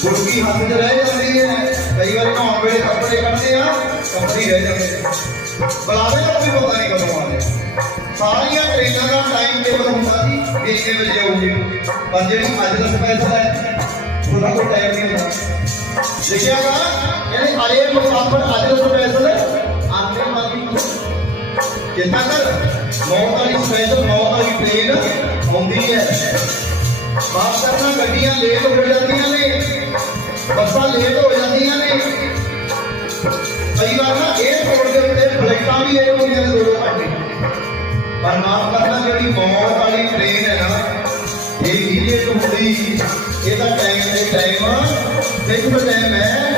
गुड़की हाथ में रह जाती है कई बार ना हम बेड़े कपड़े करते हैं कपड़े रह जाते हैं बलावे का भी पता नहीं कदम वाले सारिया ट्रेनों का टाइम टेबल होता जी इतने बजे होगी पर जी अज तक पैसा है थोड़ा कोई टाइम नहीं होता देखिएगा यानी आए मुसाफिर अज तक पैसा है ਚਿੰਤਾ ਕਰ ਮੌਤ ਵਾਲੀ ਸਪੈਸ਼ਲ ਮੌਤ ਵਾਲੀ ਟ੍ਰੇਨ ਆਉਂਦੀ ਹੈ। ਮਾਫ ਕਰਨਾ, ਗੱਡੀਆਂ ਲੇਟ ਹੋ ਜਾਂਦੀਆਂ ਨੇ, ਬੱਸਾਂ ਲੇਟ ਹੋ ਜਾਂਦੀਆਂ ਨੇ। ਕਈ ਵਾਰ ਨਾ 에어ਪੋਰਟ ਦੇ ਉੱਤੇ ਫਲਾਈਟਾਂ ਵੀ ਲੇਟ ਹੁੰਦੀਆਂ ਨੇ ਦੋ ਦੋ ਘੰਟੇ। ਪਰ ਮਾਫ ਕਰਨਾ, ਜਿਹੜੀ ਮੌਤ ਵਾਲੀ ਟ੍ਰੇਨ ਹੈ ਨਾ, ਇਹ ਵੀ ਲੇਟ ਇਹਦਾ ਟਾਈਮ ਤੇ ਟਾਈਮ ਫਿਕਸ ਟਾਈਮ ਹੈ।